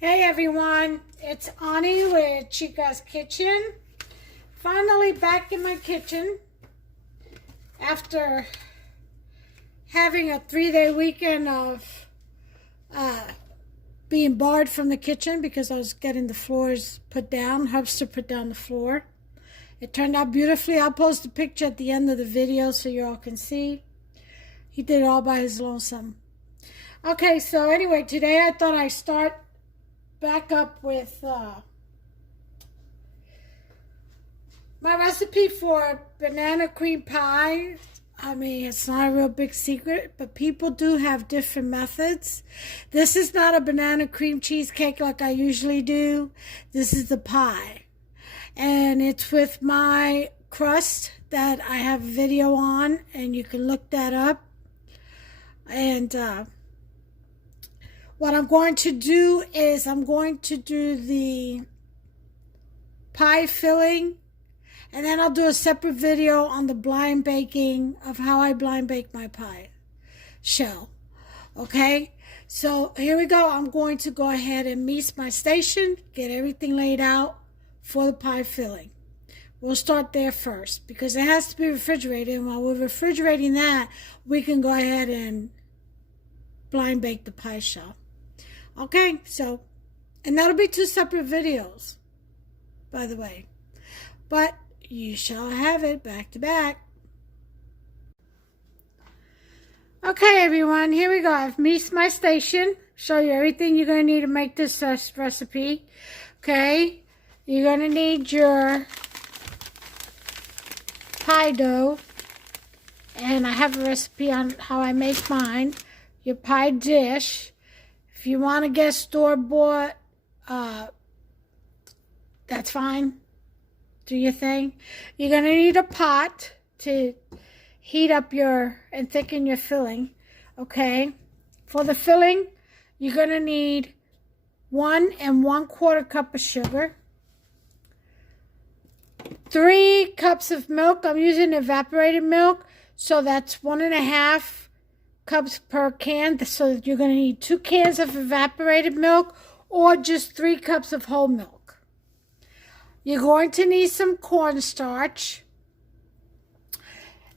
Hey everyone, it's Ani with Chica's Kitchen. Finally back in my kitchen after having a 3-day weekend of being barred from the kitchen because I was getting the floors put down, Hubster put down the floor. It turned out beautifully. I'll post a picture at the end of the video so you all can see. He did it all by his lonesome. Okay, so anyway, today I thought I'd start back up with my recipe for banana cream pie. I mean, it's not a real big secret, but people do have different methods. This is not a banana cream cheesecake like I usually do. This is the pie. And it's with my crust that I have a video on, and you can look that up. And what I'm going to do is I'm going to do the pie filling, and then I'll do a separate video on the blind baking of how I blind bake my pie shell. Okay, so here we go. I'm going to go ahead and meet my station, get everything laid out for the pie filling. We'll start there first because it has to be refrigerated, and while we're refrigerating that, we can go ahead and blind bake the pie shell. Okay, so, and that'll be 2 separate videos, by the way. But you shall have it back to back. Okay, everyone, here we go. I've meet my station. Show you everything you're going to need to make this recipe. Okay, you're going to need your pie dough. And I have a recipe on how I make mine. Your pie dish. If you want to get store-bought, that's fine. Do your thing. You're going to need a pot to heat up and thicken your filling. Okay. For the filling, you're going to need 1 1/4 cup of sugar, 3 cups of milk. I'm using evaporated milk, so that's 1 1/2 cups per can, so you're going to need 2 cans of evaporated milk or just 3 cups of whole milk. You're going to need some cornstarch,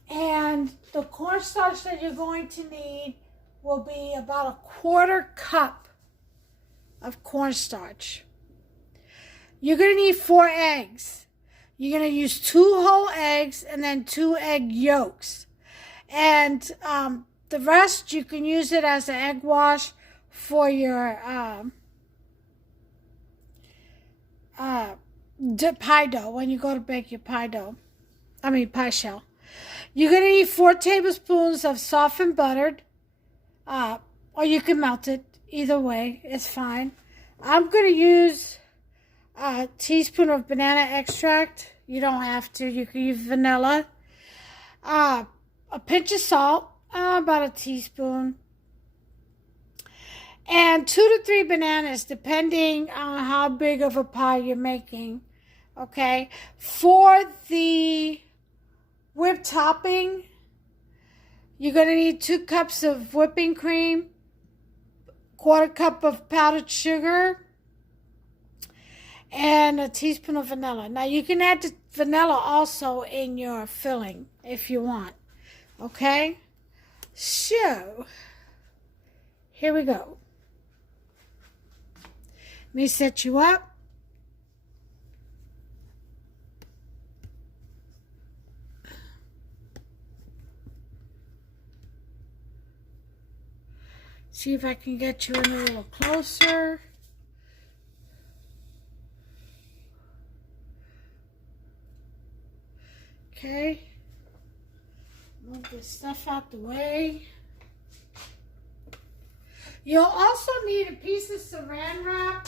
and the cornstarch that you're going to need will be about 1/4 cup of cornstarch. You're going to need 4 eggs. You're going to use 2 whole eggs and then 2 egg yolks, and the rest, you can use it as an egg wash for your pie dough when you go to bake your pie shell. You're going to need 4 tablespoons of softened butter, or you can melt it. Either way, it's fine. I'm going to use a teaspoon of banana extract. You don't have to. You can use vanilla. A pinch of salt. About a teaspoon, and 2 to 3 bananas, depending on how big of a pie you're making. Okay, for the whipped topping, you're going to need 2 cups of whipping cream, 1/4 cup of powdered sugar, and a teaspoon of vanilla. Now you can add the vanilla also in your filling if you want. Okay. So, here we go. Let me set you up. See if I can get you in a little closer. Okay. Move this stuff out the way. You'll also need a piece of saran wrap.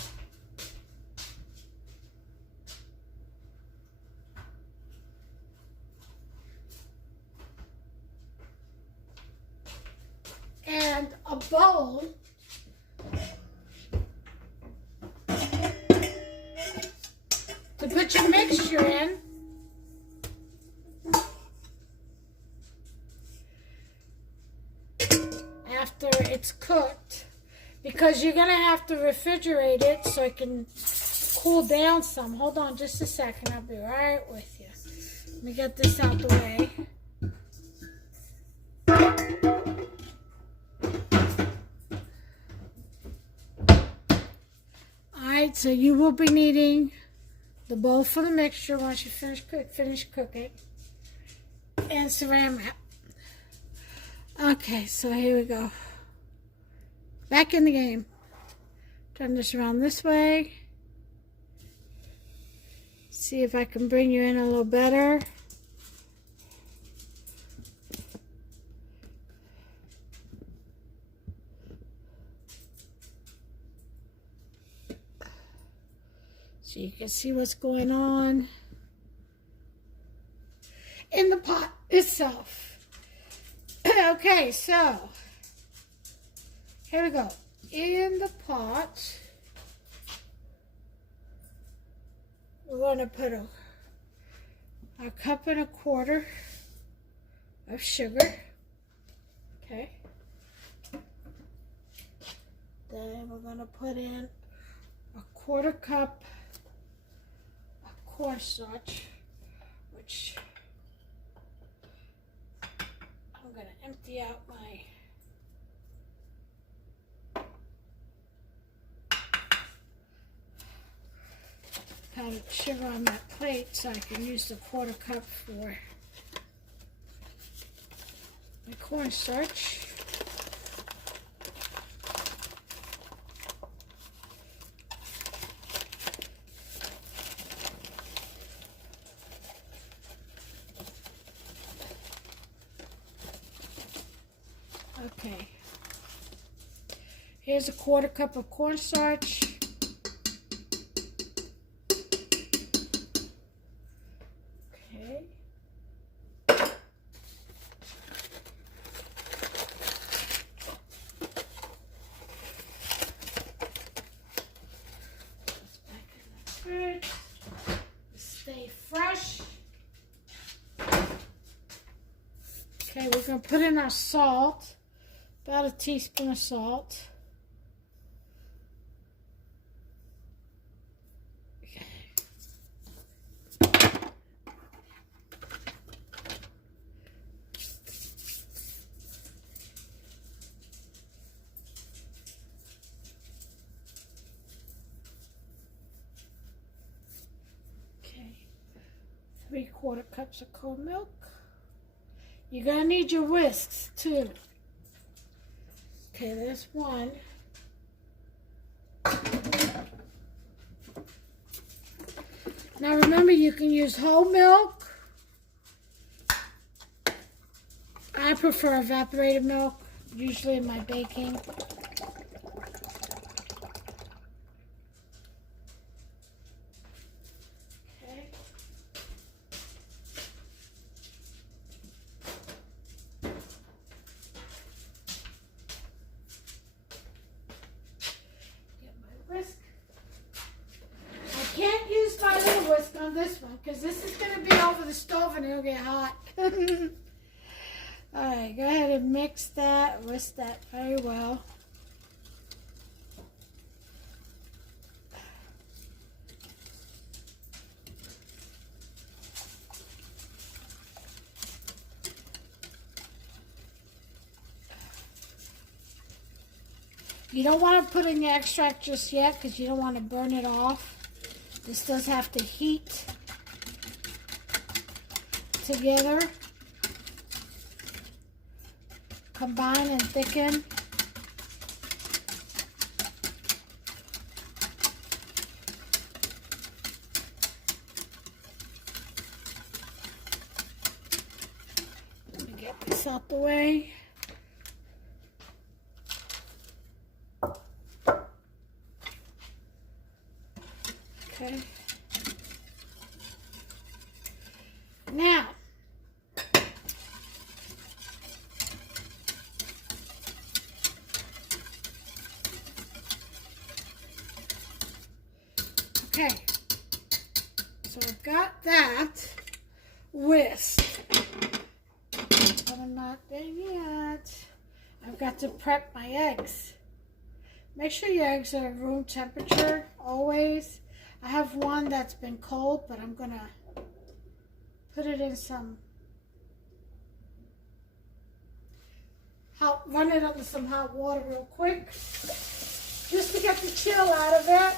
And a bowl. To put your mixture in. After it's cooked, because you're going to have to refrigerate it so it can cool down some. Hold on just a second. I'll be right with you. Let me get this out the way. Alright, so you will be needing the bowl for the mixture once you finish cooking. And saran wrap. Okay, so here we go. Back in the game. Turn this around this way. See if I can bring you in a little better. So you can see what's going on in the pot itself. Okay, so here we go. In the pot, we're going to put a 1.25 cups of sugar. Okay. Then we're going to put in a 1/4 cup of cornstarch, which I'm going to empty out my powdered sugar on that plate so I can use the 1/4 cup for my cornstarch. Okay, here's a 1/4 cup of cornstarch. Okay. Back in the fridge. Stay fresh. Okay, we're going to put in our salt. About a teaspoon of salt. Okay. Okay. 3/4 cups of cold milk. You're going to need your whisks too. Okay, there's one. Now remember, you can use whole milk. I prefer evaporated milk, usually in my baking. Okay. Can't use my little whisk on this one because this is going to be over the stove and it'll get hot. Alright, go ahead and mix that, whisk that very well. You don't want to put in the extract just yet because you don't want to burn it off. This does have to heat together, combine and thicken. Let me get this out the way. Okay. Now, okay, so I've got that whisked, but I'm not done yet. I've got to prep my eggs. Make sure your eggs are room temperature always. I have one that's been cold, but I'm gonna put it in some run it under some hot water real quick, just to get the chill out of it.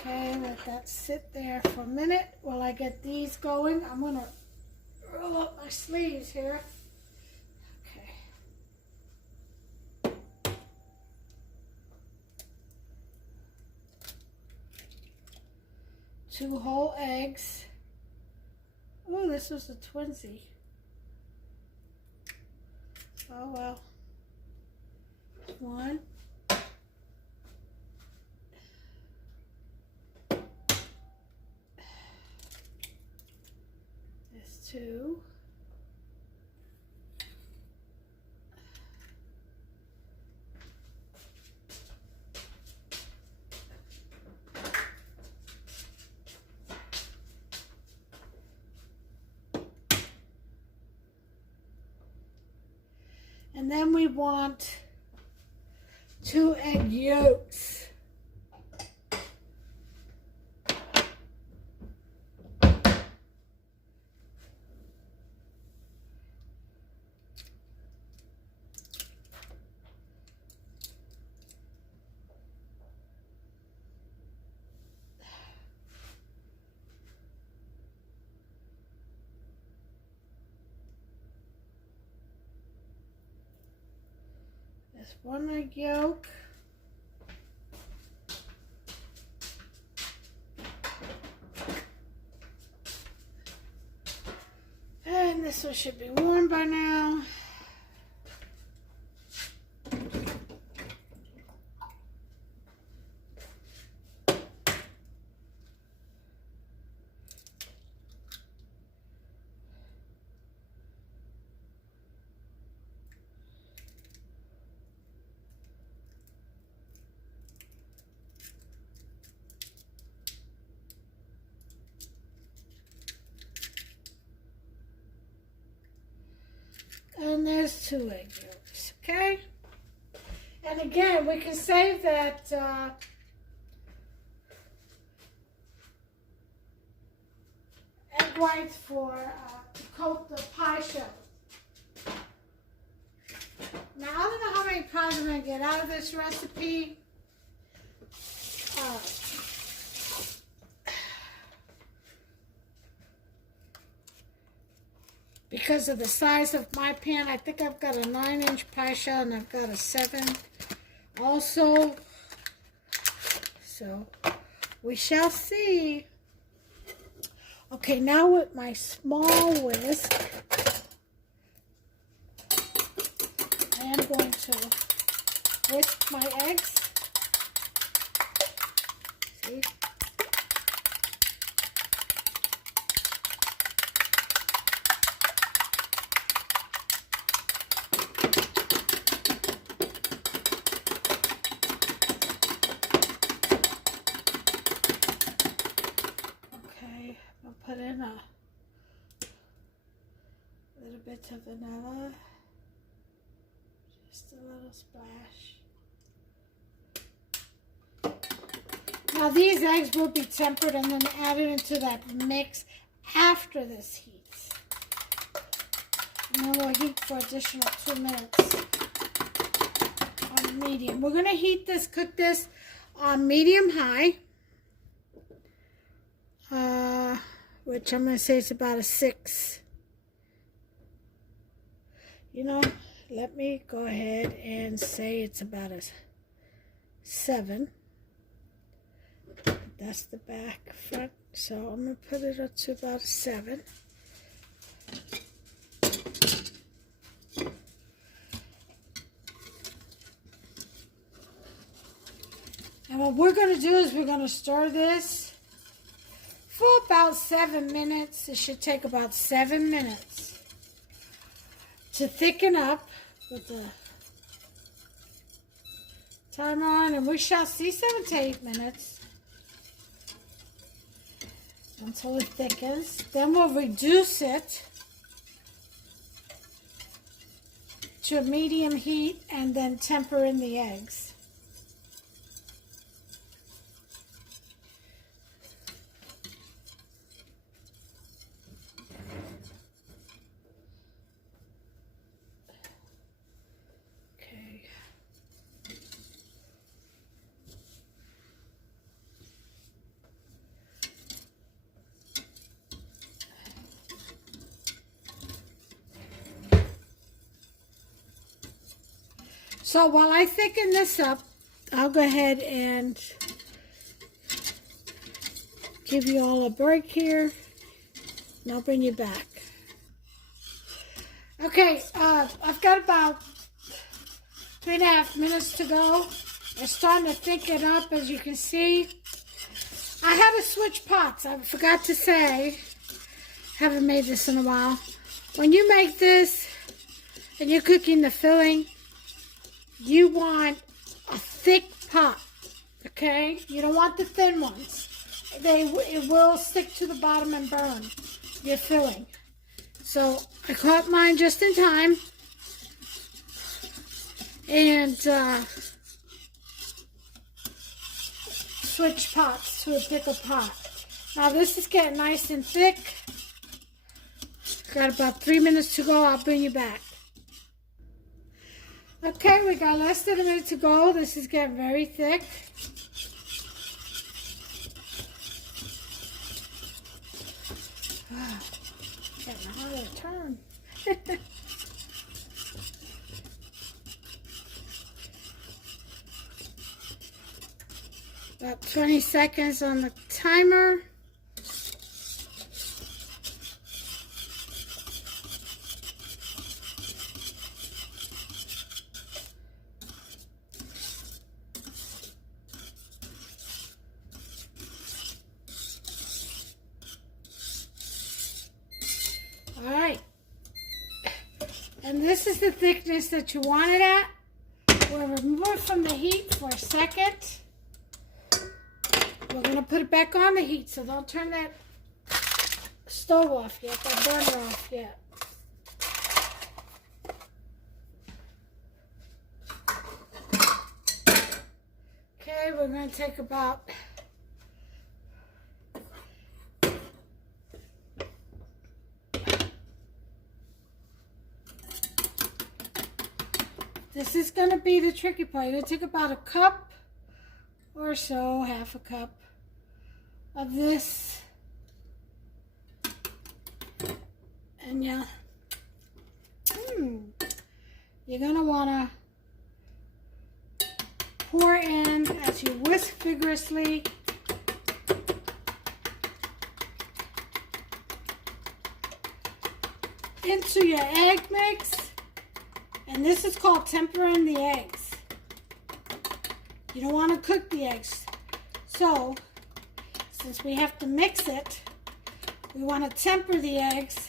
Okay, let that sit there for a minute while I get these going. I'm gonna roll up my sleeves here. Okay. 2 whole eggs. Oh, this was a twinsy. Oh well. 1. There's 2. And then we want 2 egg yolks. There's 1 egg yolk. And this one should be warm by now. And there's 2 egg yolks, okay? And again, we can save that egg whites for to coat the pie shell. Now, I don't know how many pies I'm going to get out of this recipe. Because of the size of my pan, I think I've got a 9-inch pie shell and I've got a 7 also. So we shall see. Okay, now with my small whisk, I am going to whisk my eggs. See? Put in a little bit of vanilla, just a little splash. Now these eggs will be tempered and then added into that mix after this heats. And then we'll heat for additional 2 minutes on medium. We're gonna cook this on medium-high. Which I'm going to say it's about a 6. You know, let me go ahead and say it's about a 7. That's the back front. So I'm going to put it up to about a 7. And what we're going to do is we're going to stir this for about 7 minutes. It should take about 7 minutes to thicken up with the timer on. And we shall see 7 to 8 minutes until it thickens. Then we'll reduce it to a medium heat and then temper in the eggs. So while I thicken this up, I'll go ahead and give you all a break here, and I'll bring you back. Okay, I've got about 3.5 minutes to go. It's starting to thicken up, as you can see. I had to switch pots. I forgot to say, haven't made this in a while. When you make this and you're cooking the filling, you want a thick pot, okay? You don't want the thin ones. It will stick to the bottom and burn your filling. So I caught mine just in time, and switch pots to a thicker pot. Now this is getting nice and thick. Got about 3 minutes to go. I'll bring you back. Okay, we got less than a minute to go. This is getting very thick. Getting harder to turn. About 20 seconds on the timer. Alright, and this is the thickness that you want it at. We'll remove it from the heat for a second. We're going to put it back on the heat, so don't turn that stove off yet, that burner off yet. Okay, we're going to take about this is going to be the tricky part. You're going to take about a cup or so, half a cup of this, and you're going to want to pour in as you whisk vigorously. Into your egg mix. And this is called tempering the eggs. You don't want to cook the eggs. So, since we have to mix it, we want to temper the eggs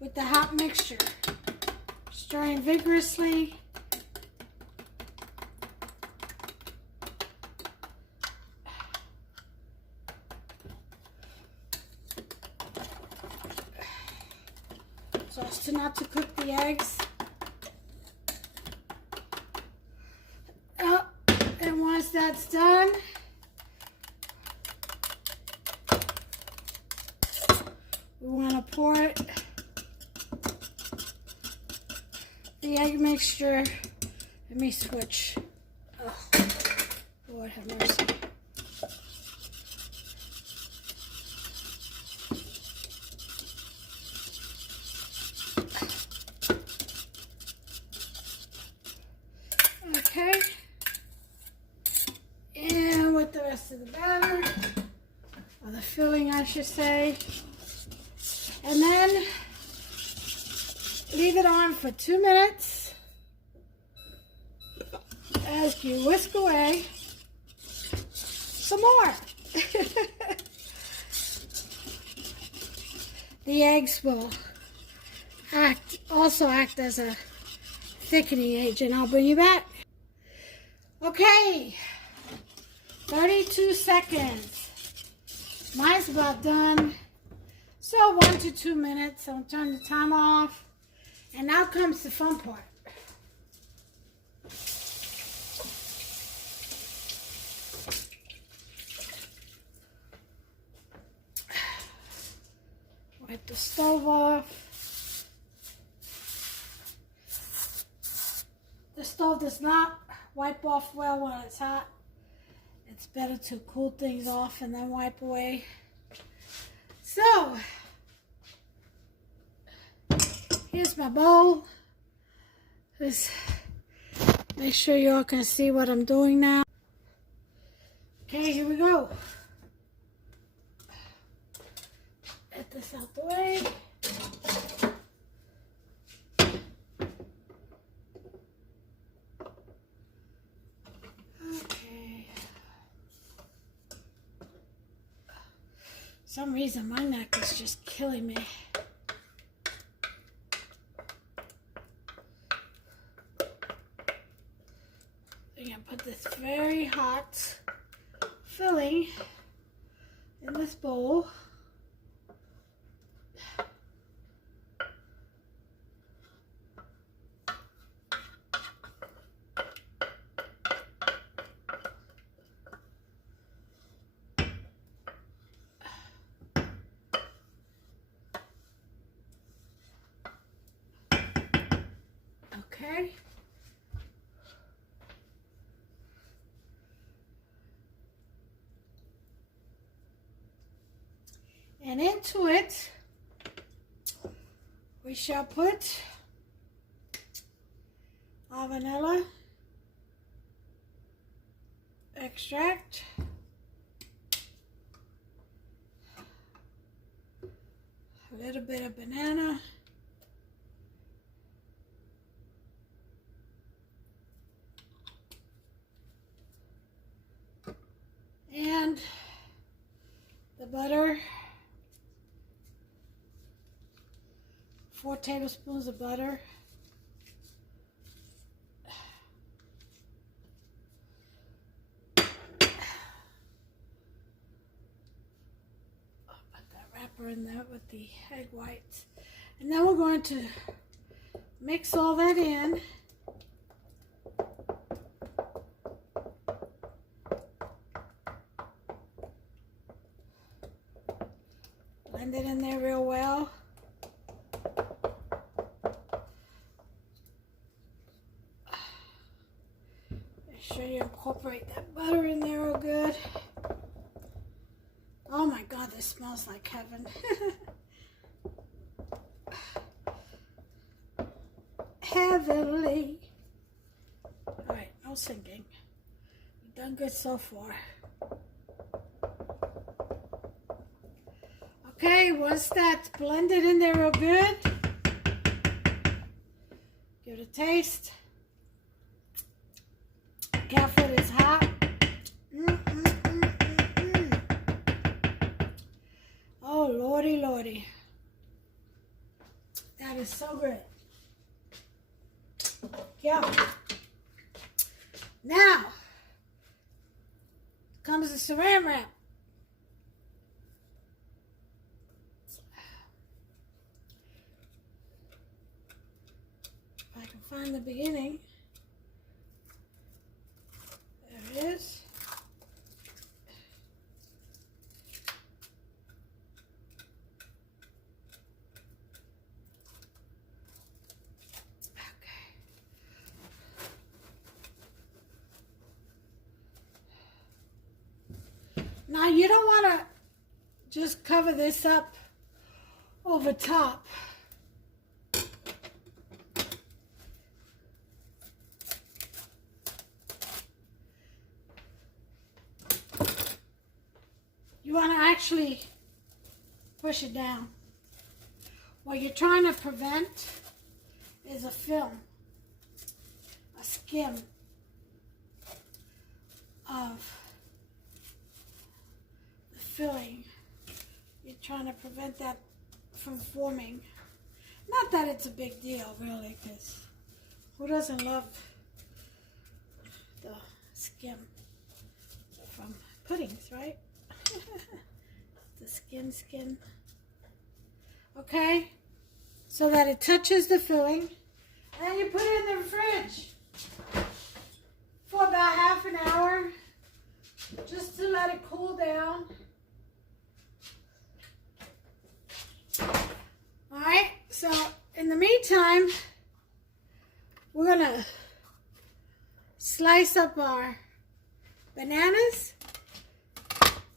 with the hot mixture. Stirring vigorously. So as to not to cook the eggs. And once that's done, we want to pour it, the egg mixture. Let me switch. Oh, Lord have mercy. Okay, and with the rest of the batter, or the filling I should say, And then leave it on for 2 minutes as you whisk away some more. The eggs will also act as a thickening agent. I'll bring you back. Okay, 32 seconds. Mine's about done. So 1 to 2 minutes. I'll turn the timer off. And now comes the fun part. Wipe the stove off. The stove does not wipe off well when it's hot. It's better to cool things off and then wipe away. So, here's my bowl. Just make sure you all can see what I'm doing now. Okay, here we go. Get this out the way. Okay. For some reason my neck is just killing me. I'm gonna put this very hot filling in this bowl. Okay. And into it, we shall put our vanilla extract, a little bit of banana, and the butter, 4 tablespoons of butter. I'll put that wrapper in there with the egg whites. And then we're going to mix all that in. Blend it in there real well. Make sure you incorporate that butter in there real good. Oh my God, this smells like heaven. Heavenly. All right, no singing. We've done good so far. Okay, once that's blended in there real good, give it a taste. Careful, it's hot. Oh, lordy, lordy. That is so good. Yeah. Now, comes the saran wrap. If I can find the beginning. There it is. Now you don't want to just cover this up over top. You want to actually push it down. what you're trying to prevent is a film, a skim of the filling. You're trying to prevent that from forming. Not that it's a big deal, really, because who doesn't love the skim from puddings, right? The skin. Okay? So that it touches the filling. And then you put it in the fridge for about half an hour, just to let it cool down. Alright, so in the meantime, we're gonna slice up our bananas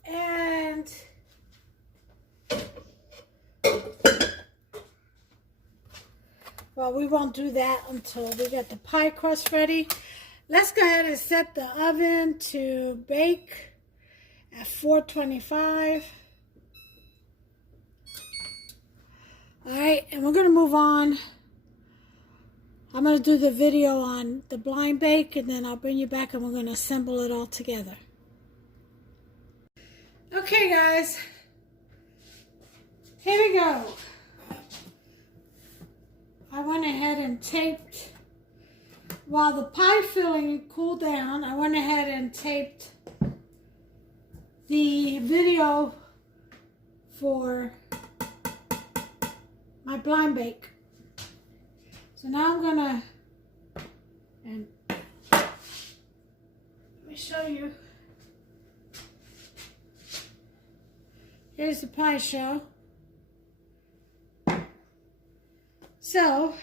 and well, we won't do that until we get the pie crust ready. Let's go ahead and set the oven to bake at 425. Alright, and we're going to move on. I'm going to do the video on the blind bake, and then I'll bring you back and we're going to assemble it all together. Okay, guys. Here we go. I went ahead and taped, while the pie filling cooled down, I went ahead and taped the video for my blind bake. So now I'm gonna, and let me show you. Here's the pie show. So,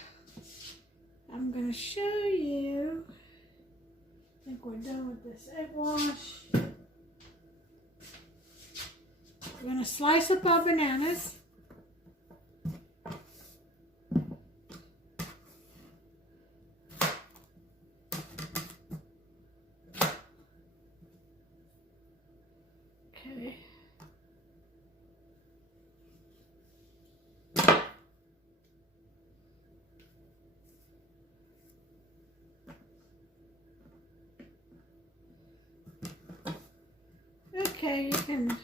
I'm going to show you. I think we're done with this egg wash. We're going to slice up our bananas. Okay. Okay, you can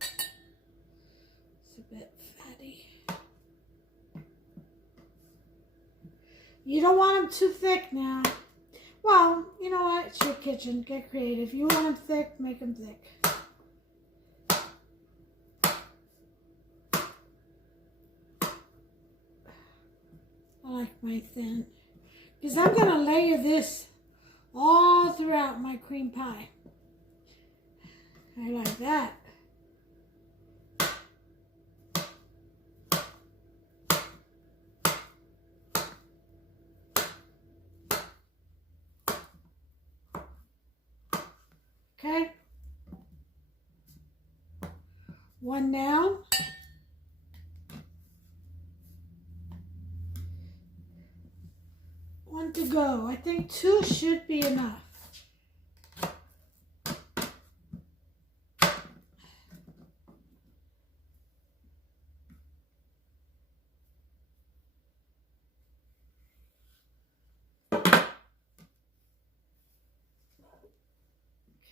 it's a bit fatty. You don't want them too thick now. Well, you know what? It's your kitchen. Get creative. You want them thick, make them thick. I like my thin. Because I'm going to layer this all throughout my cream pie. I like that. Okay. One down. One to go. I think 2 should be enough.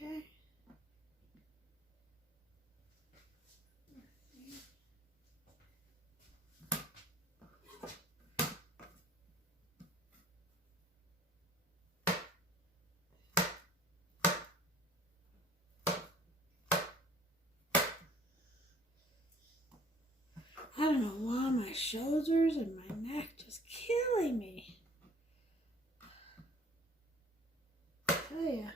Okay. I don't know why my shoulders and my neck just killing me. I tell ya.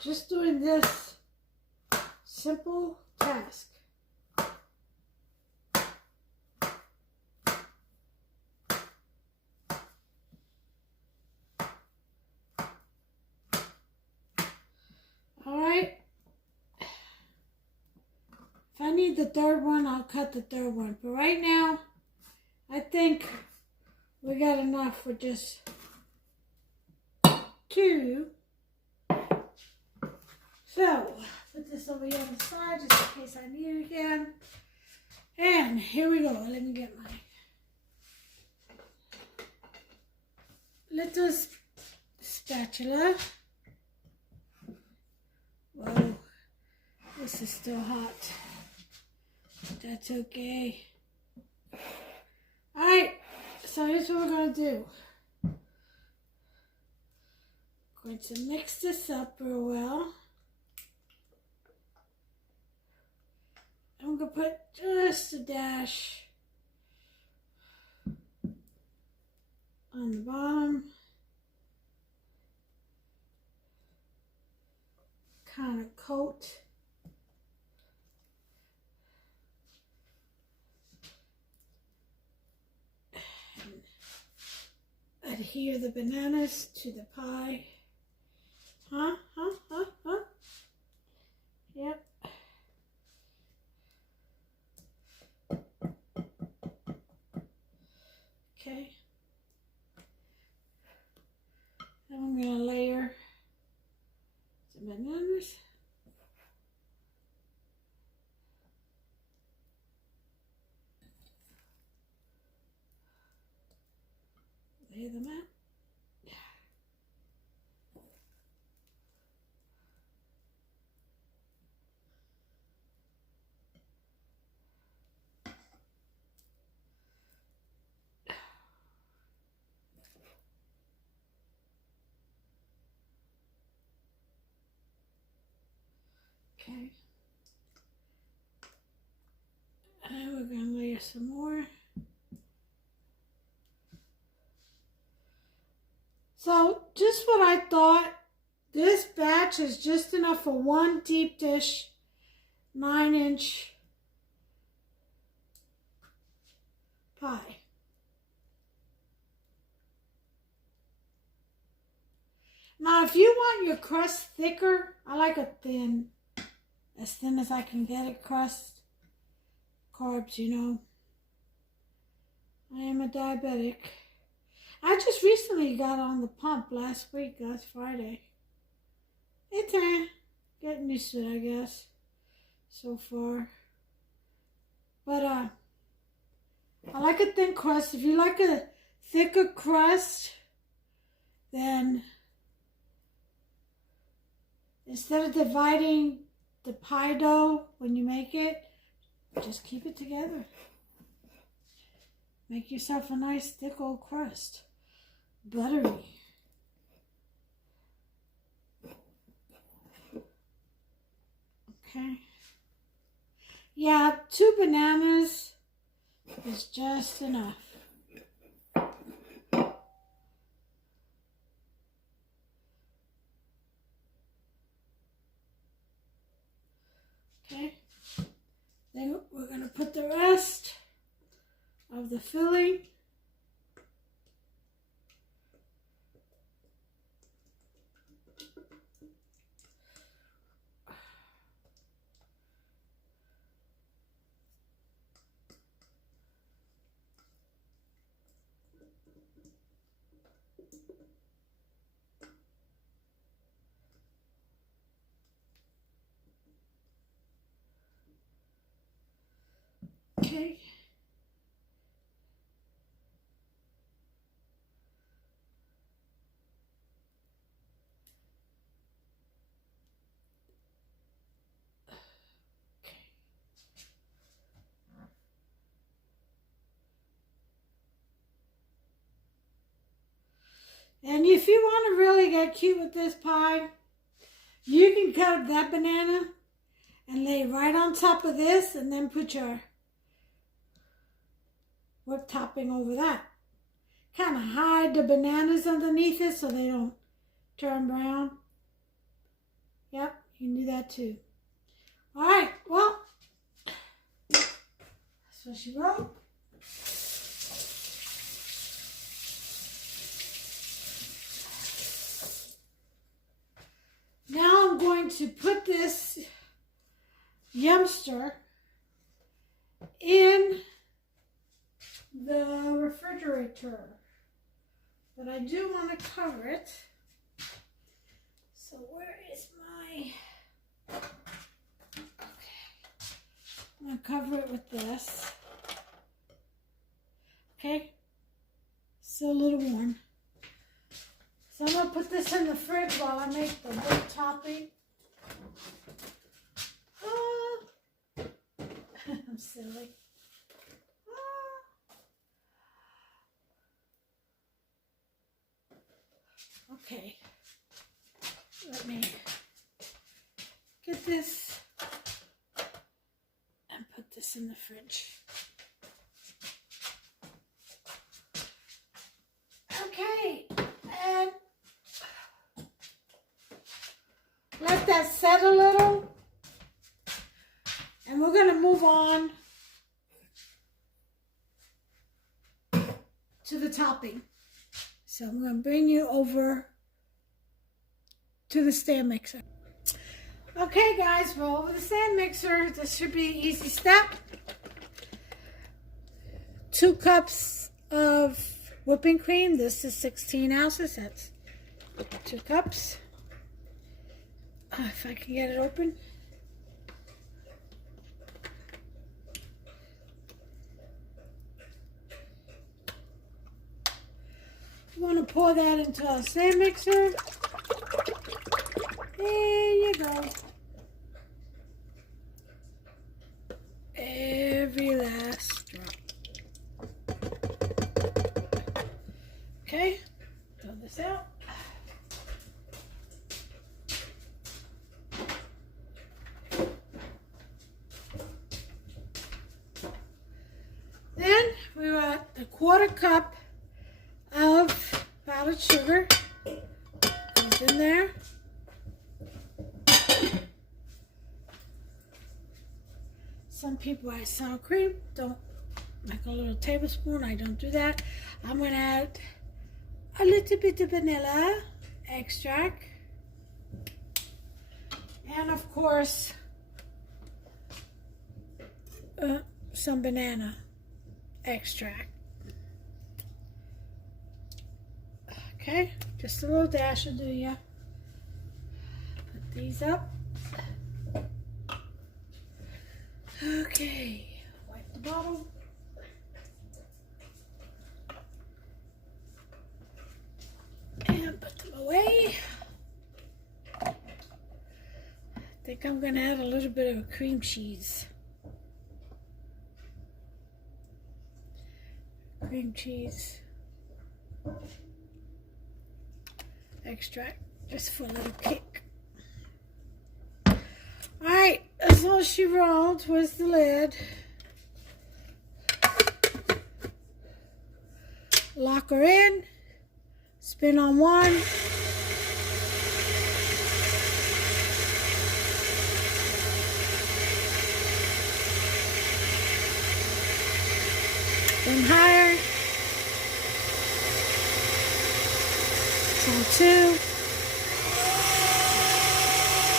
Just doing this simple task. All right. If I need the third one, I'll cut the third one. But right now, I think got enough with just 2. So, put this over here on the side just in case I need it again. And here we go. Let me get my little spatula. Whoa, this is still hot. That's okay. Alright, so here's what we're going to do. Going to mix this up real well. I'm going to put just a dash on the bottom. Kind of coat. And adhere the bananas to the pie. Huh? Yep. Okay. Then I'm going to layer some bananas. Lay them out. Okay. And we're going to layer some more. So, just what I thought, this batch is just enough for 1 deep dish, 9-inch pie. Now, if you want your crust thicker, I like a thin, as thin as I can get it crust. Carbs, you know. I am a diabetic. I just recently got on the pump last Friday. It's getting used to it, I guess, so far. But I like a thin crust. If you like a thicker crust, then instead of dividing the pie dough when you make it, just keep it together. Make yourself a nice thick old crust. Buttery. Okay. Yeah, 2 bananas is just enough. Okay. Then we're going to put the rest of the filling. Okay. And if you want to really get cute with this pie, you can cut up that banana and lay right on top of this and then put your whipped topping over that. Kind of hide the bananas underneath it so they don't turn brown. Yep, you can do that too. All right, well, that's what she wrote. Now I'm going to put this Yumster in the refrigerator. but I do want to cover it. So where is my, okay, I'm going to cover it with this. Okay, still a little warm. So I'm going to put this in the fridge while I make the wood topping. I'm silly. Okay, let me get this and put this in the fridge. Okay, and let that set a little, and we're going to move on to the topping. So I'm going to bring you over to the stand mixer. Okay guys, we're over the stand mixer. This should be an easy step. 2 cups of whipping cream. This is 16 ounces. That's 2 cups. If I can get it open. You want to pour that into a stand mixer. There you go. Every last drop. Okay, throw this out. Then we want a 1/4 cup of powdered sugar. Goes in there. Some people add sour cream. Don't, like a little tablespoon. I don't do that. I'm going to add a little bit of vanilla extract. And of course, some banana extract. Okay, just a little dash will do ya. Put these up. Okay, wipe the bottle. And put them away. I think I'm going to add a little bit of cream cheese. Cream cheese extract, just for a little kick. Alright, that's all she rolled. Where's the lid? Lock her in. Spin on one. Then higher. Then 2.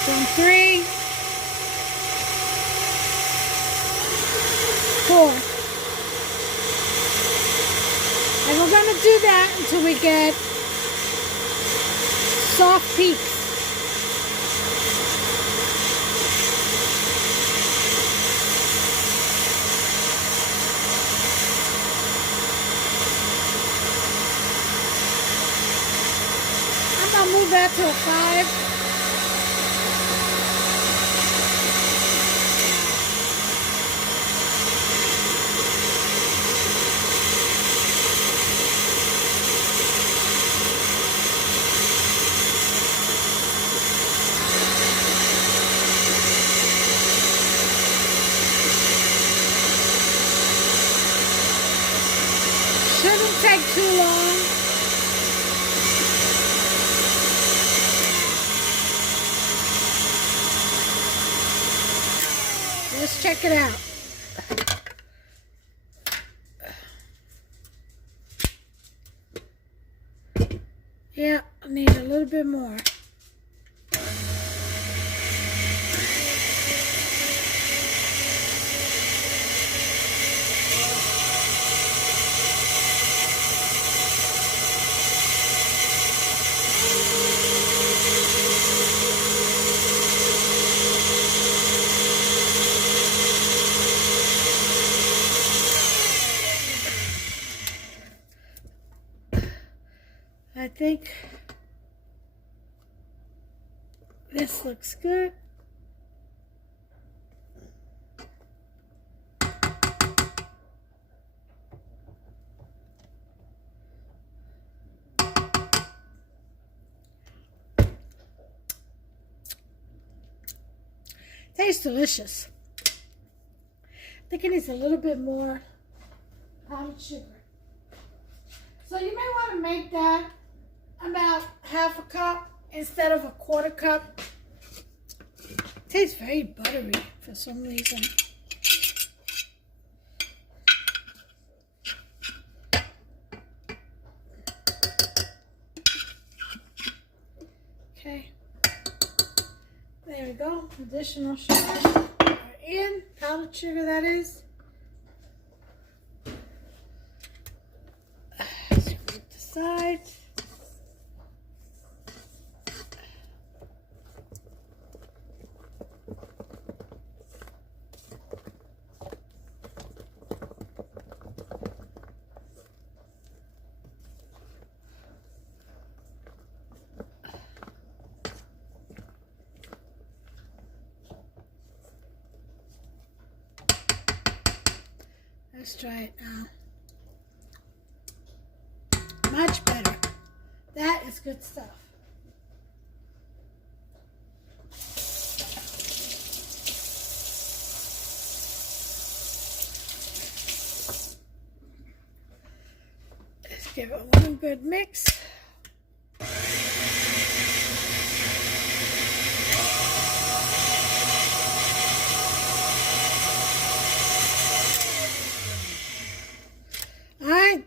Then 3. 4. And we're going to do that until we get soft peaks. I'm going to move that to a 5. Shouldn't take too long. Let's check it out. Yeah, I need a little bit more. I think this looks good. Tastes delicious. I think it needs a little bit more powdered sugar. So you may want to make that about half a cup instead of a quarter cup. It tastes very buttery for some reason. Okay. There we go. Additional sugar are in. Powdered sugar, that is. Scrape the sides. Let's try it now. Much better. That is good stuff. Let's give it one good mix. Alright,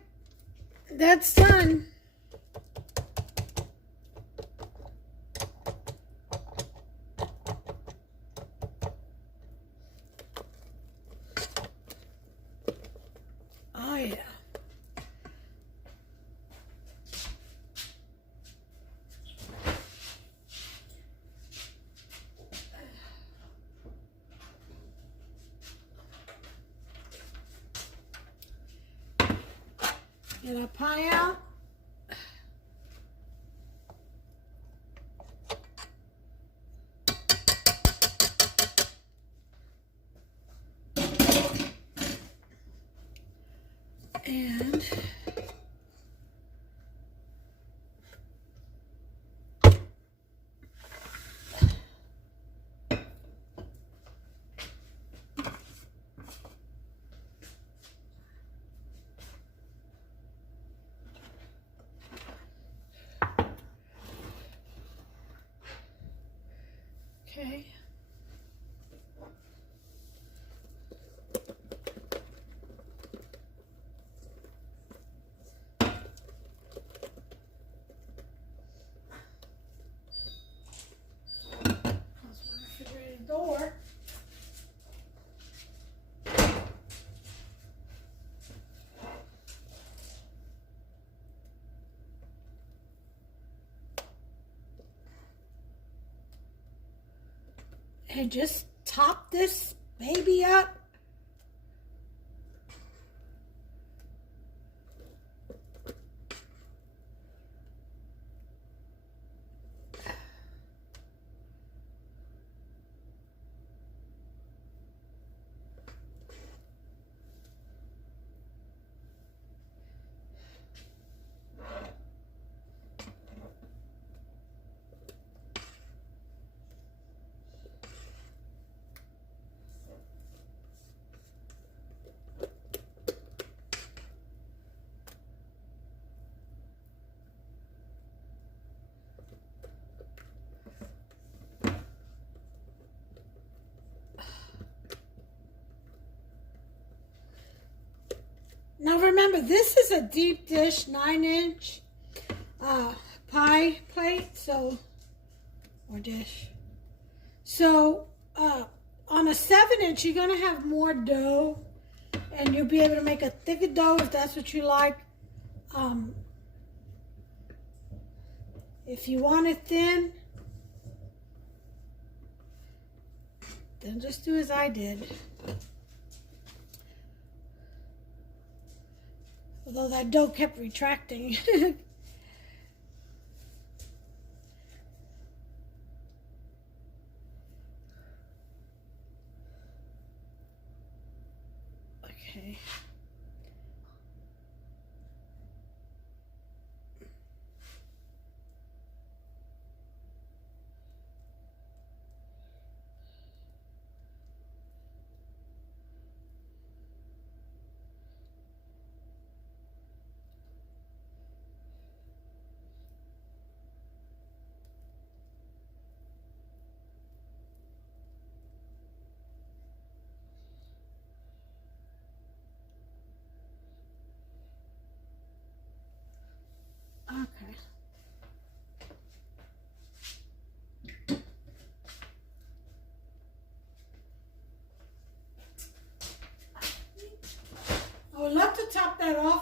that's done. Oh yeah. Get our pie out. And okay. Close my refrigerator door. And just top this baby up. Now remember, this is a deep dish 9-inch pie plate, so, or dish. So on a 7-inch, you're gonna have more dough, and you'll be able to make a thicker dough if that's what you like. If you want it thin, then just do as I did. Although that dough kept retracting.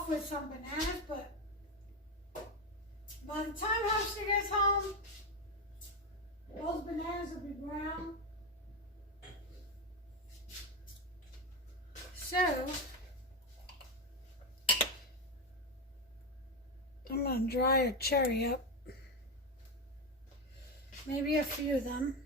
off with some bananas, but by the time Huster gets home, those bananas will be brown. So, I'm going to dry a cherry up. Maybe a few of them.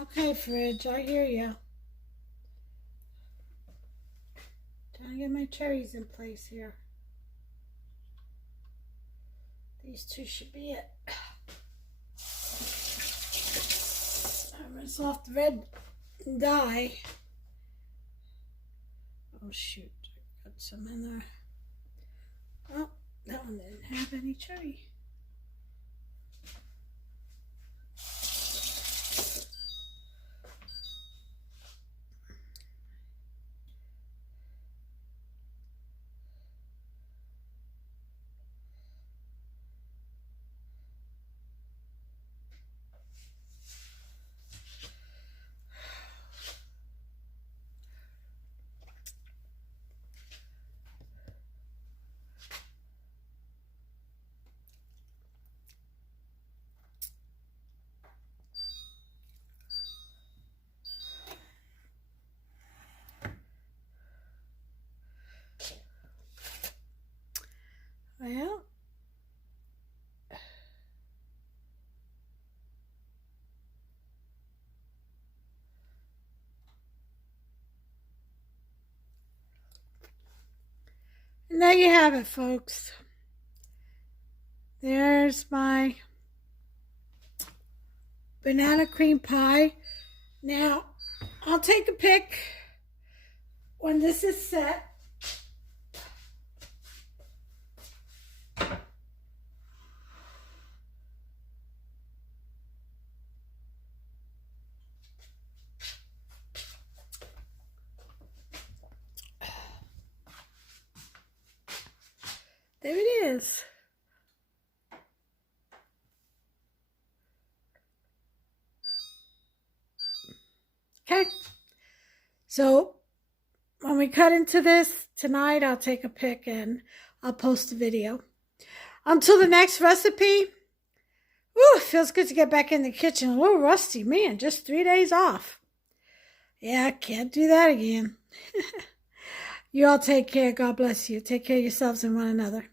Okay, fridge, I hear you. Trying to get my cherries in place here. These two should be it. I rinse off the red dye. Oh shoot, got some in there. Oh, that one didn't have any cherry. Well, and there you have it, folks. There's my banana cream pie. Now, I'll take a pic when this is set. There it is. Okay. So when we cut into this tonight, I'll take a pic and I'll post a video. Until the next recipe, whew, feels good to get back in the kitchen. A little rusty, man, just 3 days off. Yeah, I can't do that again. You all take care. God bless you. Take care of yourselves and one another.